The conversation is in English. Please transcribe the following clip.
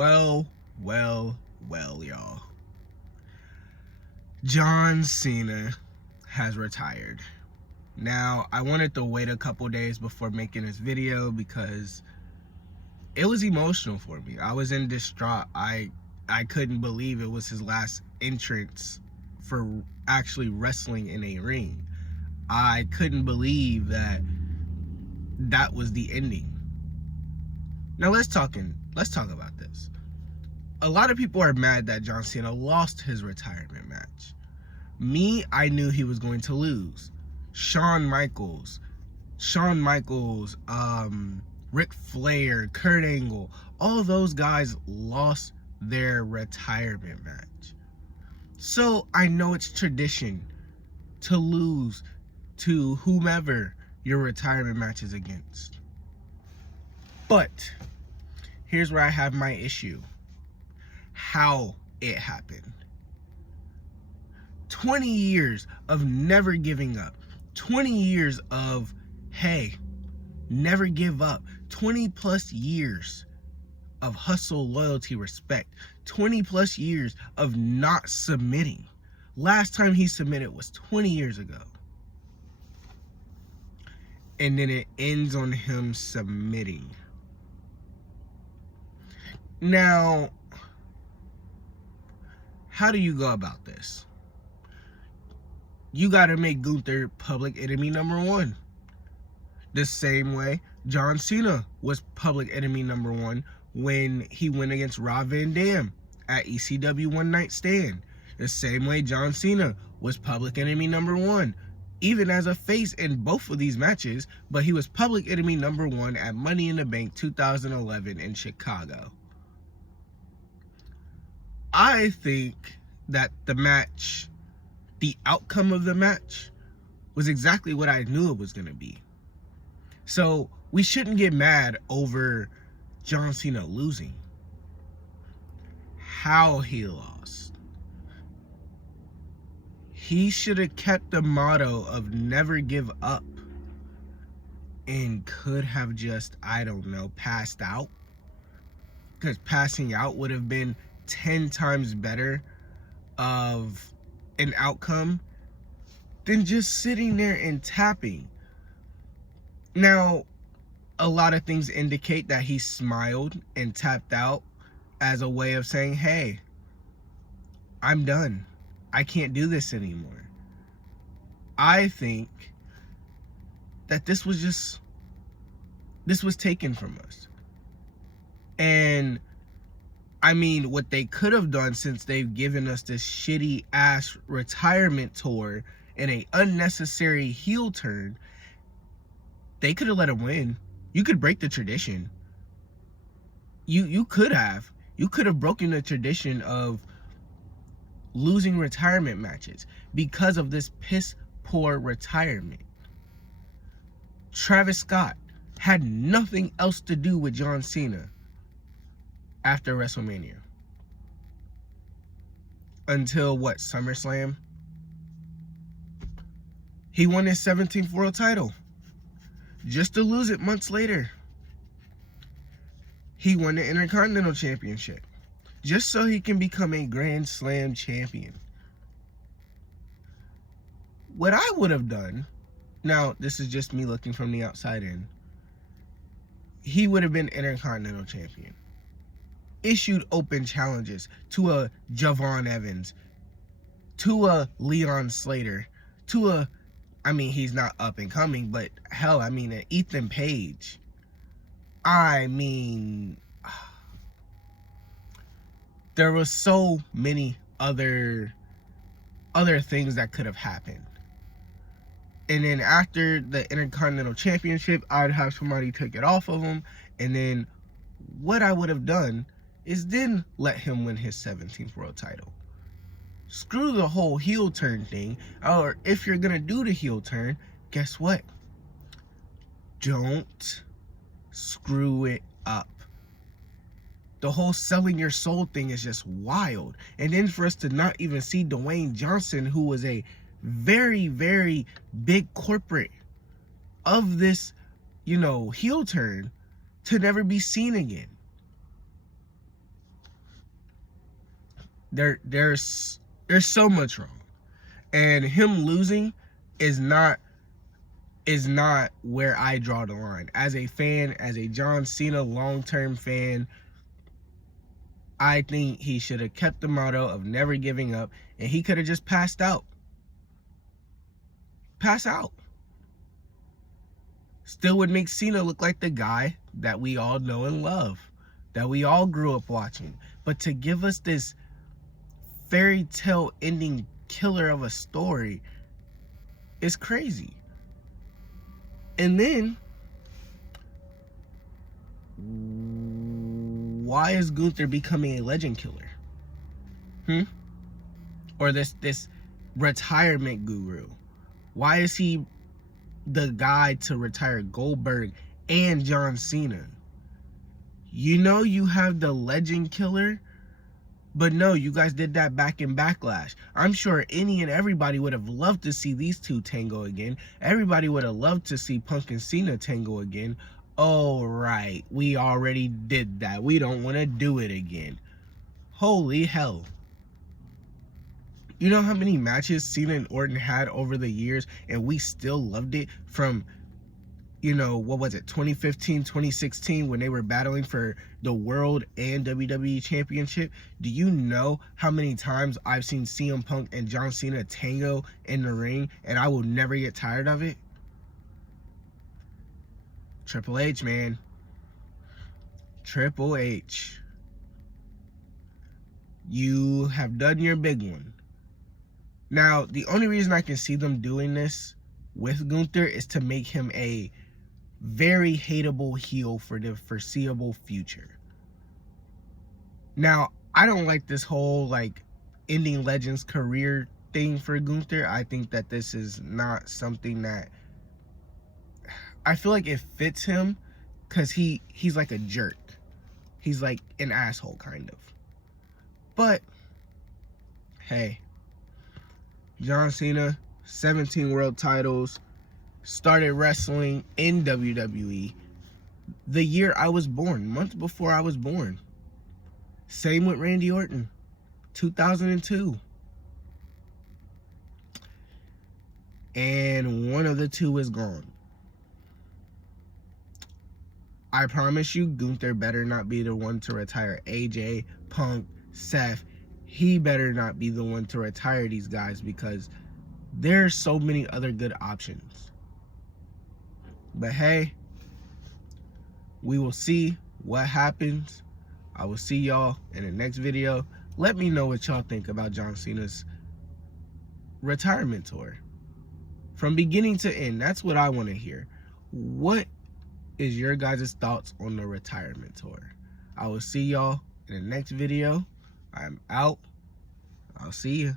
Well, y'all. John Cena has retired. Now, I wanted to wait a couple days before making this video because it was emotional for me. I was in distraught. I couldn't believe it was his last entrance for actually wrestling in a ring. I couldn't believe that was the ending. Now let's talk about this. A lot of people are mad that John Cena lost his retirement match. Me, I knew he was going to lose. Shawn Michaels, Ric Flair, Kurt Angle, all those guys lost their retirement match. So I know it's tradition to lose to whomever your retirement match is against. But here's where I have my issue. How it happened. 20 years of never giving up. 20 years of, hey, never give up. 20 plus years of hustle, loyalty, respect. 20 plus years of not submitting. Last time he submitted was 20 years ago. And then it ends on him submitting. Now, how do you go about this? You gotta make Gunther public enemy number one. The same way John Cena was public enemy number one when he went against Rob Van Dam at ECW One Night Stand. The same way John Cena was public enemy number one, even as a face in both of these matches, but he was public enemy number one at Money in the Bank 2011 in Chicago. I think that the outcome of the match was exactly what I knew it was going to be. So we shouldn't get mad over John Cena losing. How he lost. He should have kept the motto of never give up and could have just, I don't know, passed out. Because passing out would have been 10 times better of an outcome than just sitting there and tapping. Now, a lot of things indicate that he smiled and tapped out as a way of saying, hey, I'm done. I can't do this anymore. I think that this was taken from us. And I mean, what they could have done, since they've given us this shitty ass retirement tour and an unnecessary heel turn, they could have let him win. You could break the tradition. You could have broken the tradition of losing retirement matches because of this piss poor retirement. Travis Scott had nothing else to do with John Cena after WrestleMania. Until what, SummerSlam? He won his 17th world title, just to lose it months later. He won the Intercontinental Championship, just so he can become a Grand Slam champion. What I would have done, now this is just me looking from the outside in, he would have been Intercontinental champion. Issued open challenges to a Javon Evans, to a Leon Slater, to a, I mean, he's not up and coming, but hell, I mean, an Ethan Page. I mean, there was so many other things that could have happened. And then after the Intercontinental Championship, I'd have somebody take it off of him. And then what I would have done is then let him win his 17th world title. Screw the whole heel turn thing. Or if you're going to do the heel turn, guess what? Don't screw it up. The whole selling your soul thing is just wild. And then for us to not even see Dwayne Johnson, who was a very, very big corporate of this, heel turn, to never be seen again. there's so much wrong, and him losing is not where I draw the line. As a fan, as a John Cena long-term fan, I think he should have kept the motto of never giving up, and he could have just passed out. Pass out. Still would make Cena look like the guy that we all know and love, that we all grew up watching. But to give us this fairy tale ending killer of a story is crazy. And then, why is Gunther becoming a legend killer? Or this retirement guru? Why is he the guy to retire Goldberg and John Cena? You know you have the legend killer, but no, you guys did that back in Backlash. I'm sure any and everybody would have loved to see these two tango again. Everybody would have loved to see Punk and Cena tango again. Oh, right, we already did that. We don't want to do it again. Holy hell. You know how many matches Cena and Orton had over the years, and we still loved it? From, you know, what was it, 2015, 2016, when they were battling for the World and WWE Championship? Do you know how many times I've seen CM Punk and John Cena tango in the ring, and I will never get tired of it? Triple H, man. Triple H. You have done your big one. Now, the only reason I can see them doing this with Gunther is to make him a very hateable heel for the foreseeable future. Now, I don't like this whole, like, ending Legend's career thing for Gunther. I think that this is not something that... I feel like it fits him because he's like a jerk. He's like an asshole, kind of. But, hey... John Cena, 17 world titles, started wrestling in WWE the year I was born, months before I was born. Same with Randy Orton, 2002. And one of the two is gone. I promise you, Gunther better not be the one to retire AJ, Punk, Seth. He better not be the one to retire these guys, because there's so many other good options. But hey, we will see what happens. I will see y'all in the next video. Let me know what y'all think about John Cena's retirement tour. From beginning to end, that's what I want to hear. What is your guys' thoughts on the retirement tour? I will see y'all in the next video. I'm out. I'll see you.